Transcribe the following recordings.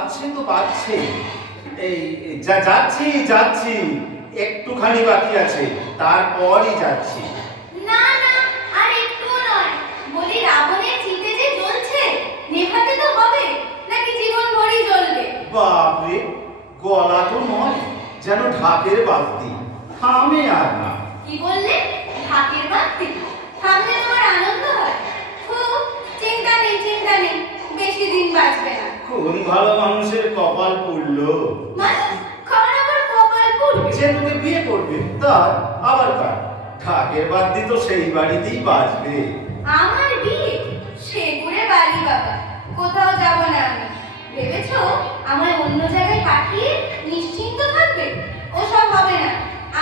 বাজছে তো বাজছে এই যা যাচ্ছি যাচ্ছি একটুখানি বাকি আছে তারপরই যাচ্ছি। না না আর একটু নয়। বলি রাবণের চিতে যে জ্বলছে নেভাতে তো হবে নাকি জীবন ভরই জ্বলবে? বাপরে গলা তো নয় যেন ঢাকের বাদ্যি থামে আর না। কি বললে? ঢাকের বাতি থামলে তোমার আনন্দ হয়? খুব চিন্তা নেই চিন্তা নেই বেশি দিন বাঁচবে না। কোন ভালো মানুষের কপাল পড়ল? মানে যে তোকে বিয়ে করবে তার আবার কার? ঢাকের বাদ্যি তো সেই বাড়িতেই বাজবে। আমার বিয়ে? সে করে বালি বাবা। কোথাও যাব না আমি। ভেবেছো আমায় অন্য জায়গায় পাঠিয়ে নিশ্চিন্ত থাকবে? ওসব হবে না।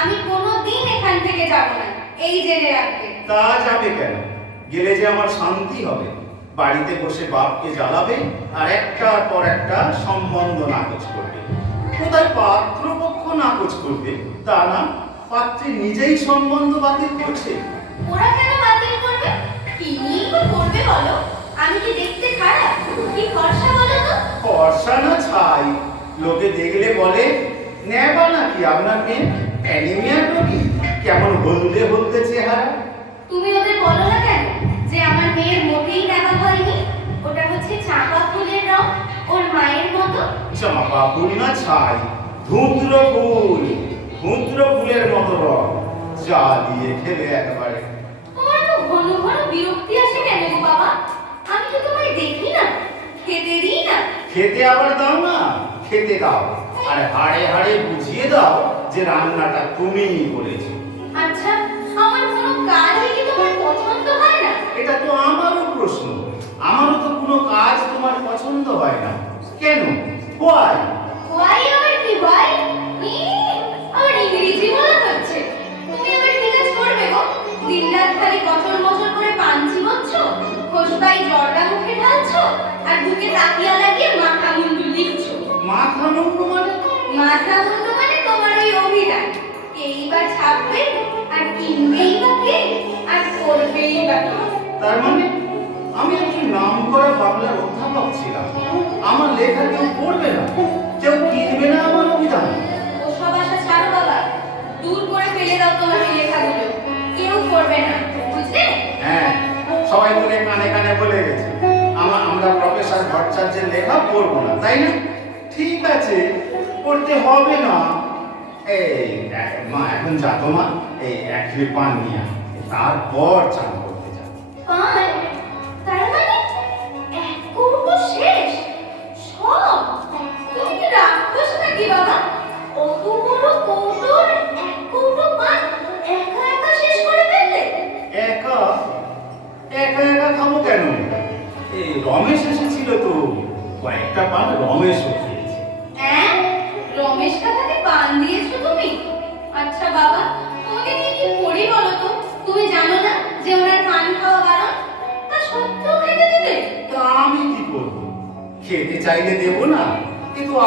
আমি কোনো দিন এখান থেকে যাব না। এই জেনে রাখবে। তা যাবে কেন? গেলে যে আমার শান্তি হবে। বাড়িতে বসে বাপকে জ্বালাবে আর একটার পর একটা সম্বন্ধ নাকচ করবে। কোথায় পাত্রপক্ষ নাকচ করবে। তা না পাত্রী নিজেই সম্বন্ধ বাতিল করছে। ওরা কেন বাতিল করবে? নিয়েই বা করবে বলো? আমি কি দেখতে খারাপ? কি ফর্সা বলো তো? ফর্সা না ছাই। লোকে দেখলে বলে নেবা নাকি আপনার মেয়ে অ্যানিমিয়ার রোগী কেমন হলদে হলদে চেহারা? তুমি ওদের বলো না কেন যে আমার মেয়ের মোটেই দেখা হয়নি। ওটা হচ্ছে চাঁপা ফুলের রং ওর মায়ের মতো। চাপা ফুল না ছাই? ধুদ্র ফুল ধুদ্র ফুলের মতো রং। জ্বালিয়ে খেলে একবারে। তোমার তো ঘন ঘন বিরক্তি আসে কেন গো বাবা? আমি তো তোমায় দেখি না খেতে দিই না। খেতে আবার দাও না খেতে দাও। আর হাড়ে হাড়ে বুঝিয়ে দাও যে রান্নাটা তুমিই করেছ। আচ্ছা আমার কোনো হোয়াই হোয়াই আবার কি হোয়াই আমার ইংরেজি বলা হচ্ছে। তুমি আবার কি কাজ করবে গো দিন রাত খালি বছর বছর করে পাঞ্চি বচ্ছ খোসবাই জর্দা মুখে ঢালছো আর বুকে তাকিয়া লাগিয়ে মাথা মুন্ডু লিখছো। মাথা নন্দ মানে? মাথা মুন্ডু মানে তোমার ওই অভিনয় এইবার ছাপবে আর কিনবেই বা কে আর করবেই বা তার মানে আমি একজন নাম করা বাংলার অধ্যাপক ছিলাম। আমার লেখা কেউ পড়বে না। কেউ কিনবে না আমার অভিধান। ওসব আশা ছাড়ো বাবা। দূর করে ফেলে দাও তোমার ওই লেখাগুলো। কেউ করবে না বুঝলে? হ্যাঁ সবাই তোকে কানে কানে বলে গেছে। আমার আমরা প্রফেসর ভট্টাচার্যের লেখা পড়ব না তাই না? ঠিক আছে পড়তে হবে না। এই মা এখন যা মা এই এক পান নিয়ে তারপর চান করতে যা পান?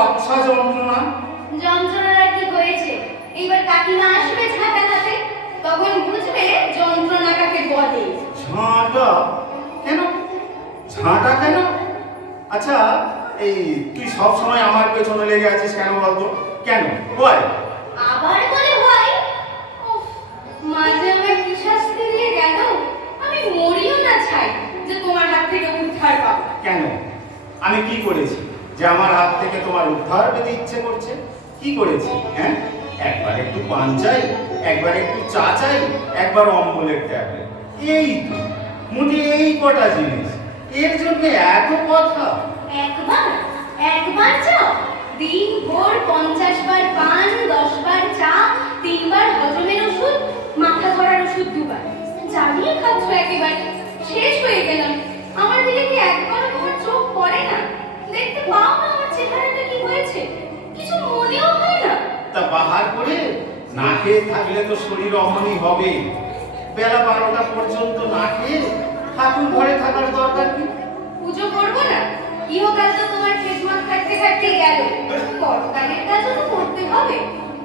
আচ্ছা যন্ত্রণা যন্ত্রণার আর কি হয়েছে? এইবার কাকিমা আসবে ঝাঁটা হাতে তখন বুঝবে যন্ত্রণা কাকে বলে। ঝাঁটা? কেন? ঝাঁটা কেন? আচ্ছা এই তুই সব সময় আমার পেছনে লেগে আছিস কেন বলতো? কেন? বল। আবার বলে উফ, মাঝে আমার কি শাস্তি দিয়ে গেল? আমি মরিও না ছাই যে তোমার হাত থেকে উদ্ধার পাবো। কেন? আমি কি করেছি? যে আমার হাত থেকে তোমার উদ্ধার পেতে ইচ্ছে করছে। কি করেছি? হ্যাঁ? একবার একটু পান চাই, একবার একটু চা চাই, একবার অম্বলের ট্যাবলেট। এই তো, মোটে এই কটা জিনিস। এর জন্য এত কথা। একবার? একবার চাও দিন ভোর পঞ্চাশ বার পান, দশ বার চা তিনবার হজমের ওষুধ, মাথা ধরার ওষুধ দুবার। খাবে ভাবছ একেবারে। শেষ হয়ে গেলাম। আমার দিকে কি একবার তোমার চোখ পড়ে না? দেখতে পাও না আমার চেহারাটা কি হয়েছে? কিছু মনেও হয় না। তা বাহার করে না খেয়ে থাকলে তো শরীর অমনি হবে। বেলা বারোটা পর্যন্ত না খেয়ে ঠাকুর ঘরে থাকার দরকার কি? পুজো করব না? ইহকাল তো তোমার খেদমত থাকতে থাকতে গেল। পরকালের কাজও তো করতে হবে।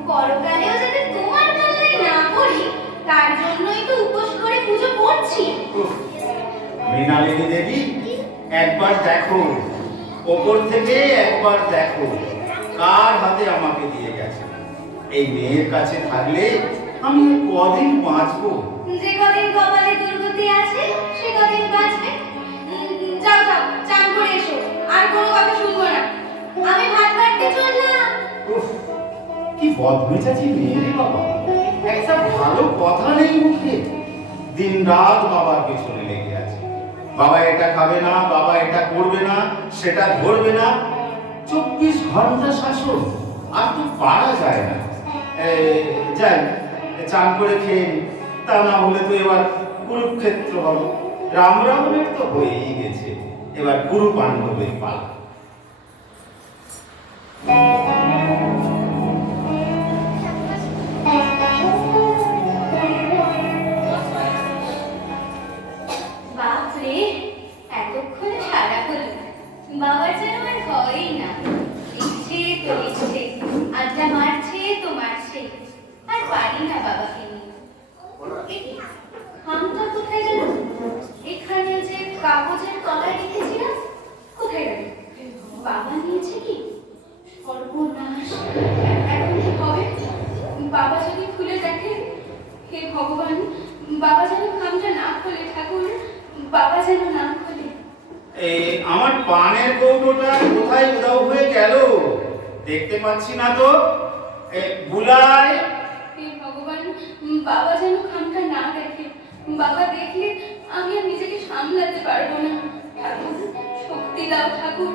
পরকালেও যাতে তোমার ভালোই না করি তার জন্যই তো উপোস করে পুজো করছি। মৃণালিনী দেবী একবার দেখো। ওপর থেকে একবার দেখো কার হাতে আমাকে দিয়ে গেছে। এই মেয়ের কাছে থাকলে আমি কদিন বাঁচবো? যে কদিন কপালে দুর্গতি আছে সে কদিন বাঁচবে? যাও যাও চান করে এসো আর কোনো কথা শুনব না। আমি ভাত বাড়তে চললাম। কি বদমেজাজি মেয়ে রে বাবা। একটা ভালো কথা নেই মুখে। দিন রাত বাবার পেছনে লেগে বাবা এটা খাবে না, বাবা এটা করবে না, সেটা ধরবে না। চব্বিশ ঘণ্টা শাসন, আর তো পারা যায় না। যাই, চান করে খেয়ে তা না হলে তো এবার কুরুক্ষেত্র হবে। রাম রামের তো হয়েই গেছে। এবার গুরু পাণ্ডবের পালা। বাবা নিয়েছে কি? সর্বনাশ। এখন কি হবে? বাবা যদি খুলে দেখে হে ভগবান বাবা যেন খামটা না খোলে ঠাকুর বাবা যেন না খোলে। এ, আমার পানের কৌটোটা কোথায় উধাও হয়ে গেল? দেখতে পাচ্ছি না তো। এ, বুলাই হে ভগবান বাবা যেন খামটা না দেখে বাবা দেখলে আমি আর নিজেকে সামলাতে পারব না। ঠাকুর শক্তি দাও ঠাকুর।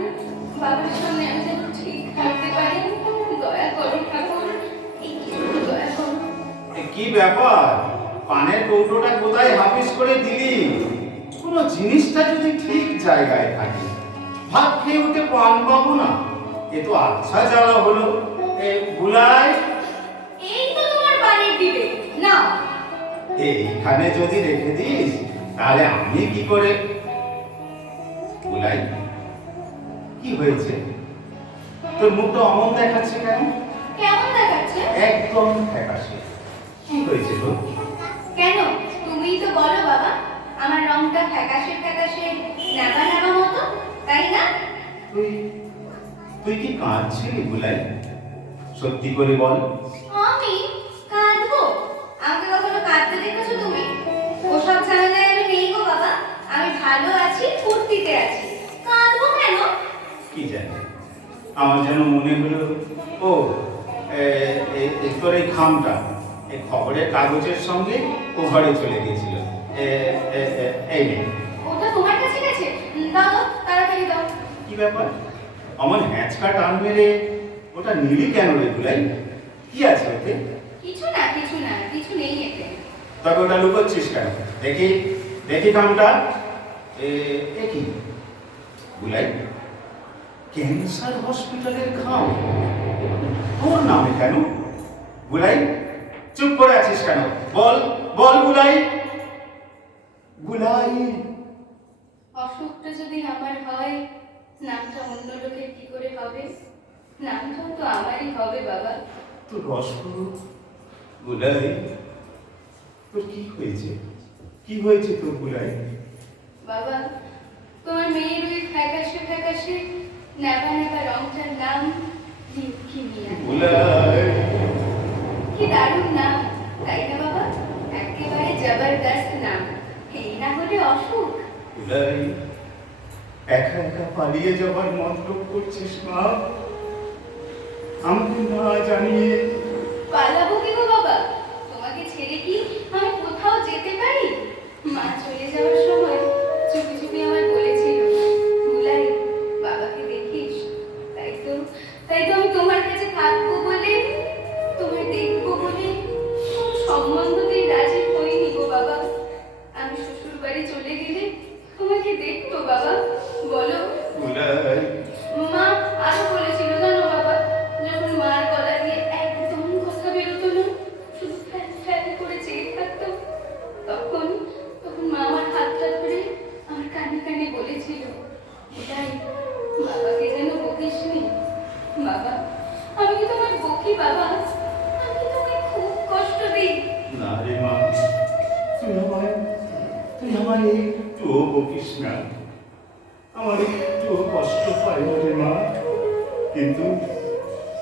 বাবার সামনে আমি যেন ঠিক থাকতে পারি। দয়া করো ঠাকুর দয়া করো। কি ব্যাপার? পানের কৌটোটা কোথায় হাফিস করে দিলি? কোনো জিনিসটা যদি ঠিক জায়গায় থাকে ভাত খেয়ে উঠে পান পাবো না। এ তো আচ্ছা জ্বালা হলো। এ, বুলাই। এই তো তোমার বাড়ির দিবে না এইখানে যদি রেখে দিস তাহলে আমি কি করে? বুলাই। কি হয়েছে? তোর মুখটা অমন দেখাচ্ছে কেন? কেমন দেখাচ্ছে? একদম ফ্যাকাশে। কি হয়েছে তো কেন? তুমিই তো বলো বাবা আমার রংটা ফ্যাকাশে ফ্যাকাশে নাবা নাবা মতো তাই না? তুই তুই কি কাঁদছিলি বুলাই? সত্যি করে বল। আমার যেন মনে হলো ও তোর এই খামটা এই খবরের কাগজের সঙ্গে ও ঘরে চলে এ, এই নে। ওটা তোমার কাছে গেছে? দাও দাও, তাড়াতাড়ি দাও। কি ব্যাপার? আমার হ্যাঁচকা টান মেরে ওটা নিলি কেন রে বুলাই কি আছে ওতে? কিছু না কিছু না কিছু নেই এতে। তবে ওটা লুকোচ্ছিস কেন? দেখি দেখি খামটা। এ এ কি? বুলাই ক্যান্সার হসপিটালের খাও। তোর নামে কেন? বুলাই চুপ করে আছিস কেন? বল বল বুলাই বুলাই অসুখটা যদি আমার হয় নামটা অন্য লোকের কি করে হবে? নামটাও তো আমারই হবে বাবা। তোর রসগুলো বুলাই তোর কি হয়েছে? কি হয়েছে তোর বুলাই বাবা তোমার মেয়ের ওই ফ্যাকাশে ফ্যাকাশে নেবা নেবা রংটার নাম কি দারুণ নাম। তাই না বাবা? একেবারে জবরদস্ত নাম। এই না হলে অসুখ। একা একা পালিয়ে যাবার মতলব করছিস না আমাকে না জানিয়ে। পালাবো কি গো বাবা? তোমাকে ছেড়ে কি আমি কোথাও যেতে পারি? মা চলে যাওয়ার সময় مولاي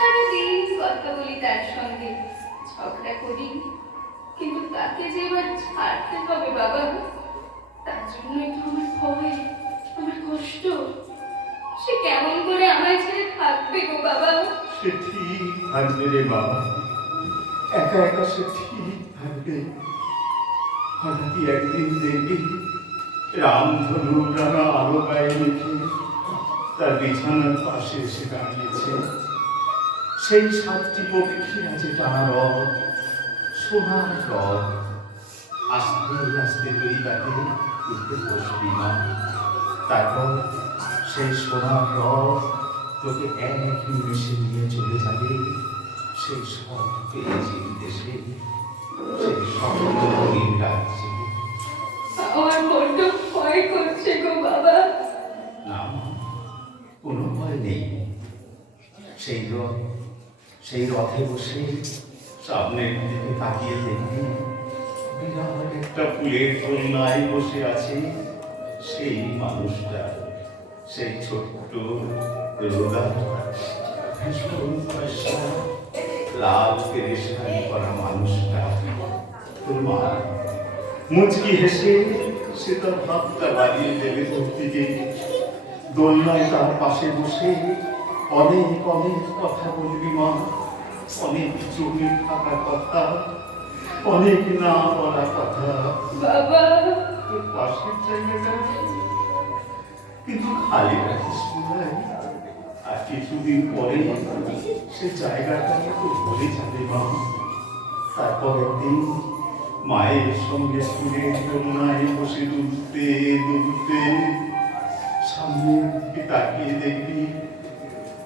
সারাদিন কথা বলি তার সঙ্গে ঝগড়া করি। কিন্তু তাকে যে এবার ছাড়তে হবে বাবা, তার জন্যই তো আমার ভয়, আমার কষ্ট। সে কেমন করে আমায় ছেড়ে থাকবে গো বাবা? সে ঠিক থাকবে রে মা একা একা সে ঠিক থাকবে। হঠাৎই একদিন দেখবি রামধনু রাঙা আলো গায়ে লিখে তার বিছানার পাশে এসে দাঁড়িয়েছে। সেই সাতটি পক্ষী আছে তার রথ সোনার রথ। আস্তে আস্তে তুই তাকে উঠতে বসবি মা তারপর সেই সোনার রথ তোকে এক নিমেষে নিয়ে চলে যাবে। সেই সব পেয়েছি দেশে সেই স্বপ্ন রাজ্যে। আমার ভয় করছে গো বাবা। না কোনো ভয় নেই। সেই রথ সেই রথে বসে সামনের দিকে তাকিয়ে দেখবি বিরাট একটা ফুলের কন্যায় বসে আছে সেই মানুষটা সেই ছোট্ট রোদা ভীষণ ফর্সা, লাল পেরেশানি করা মানুষটা। মা মুচকি হেসে সে তার হাতটা বাড়িয়ে দেবে দিকে দোলনায় তার পাশে বসে অনেক অনেক কথা বলবি মা। অনেক জমি থাকা কথা। অনেক না বলা কথা। বাবা। পাশের জায়গাটা কিন্তু খালি রাখিস আর কিছুদিন পরে সে জায়গাটা তো ভরে যাবে মা। তারপর একদিন মায়ের সঙ্গে সুরে কন্যায় বসে দুলতে দুলতে সামনের দিকে তাকিয়ে দেখবি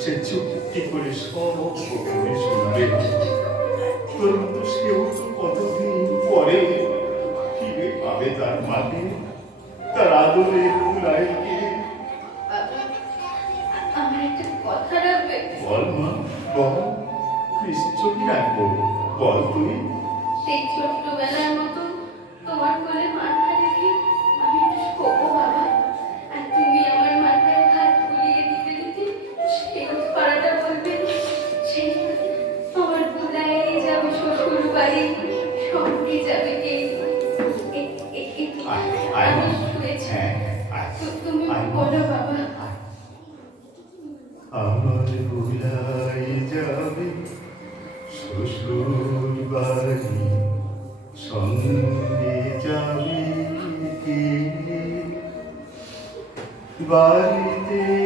সে চুপটি করে সব গোপনে শুনবে তোর মতো সেও তো কতদিন পরে ফিরে পাবে তার মাকে তার আদরের কুলাইকে আমার একটা কথা রাখবে বল মা বল রাখব বল তুই সেই ছোট্টবেলার বাড়িতে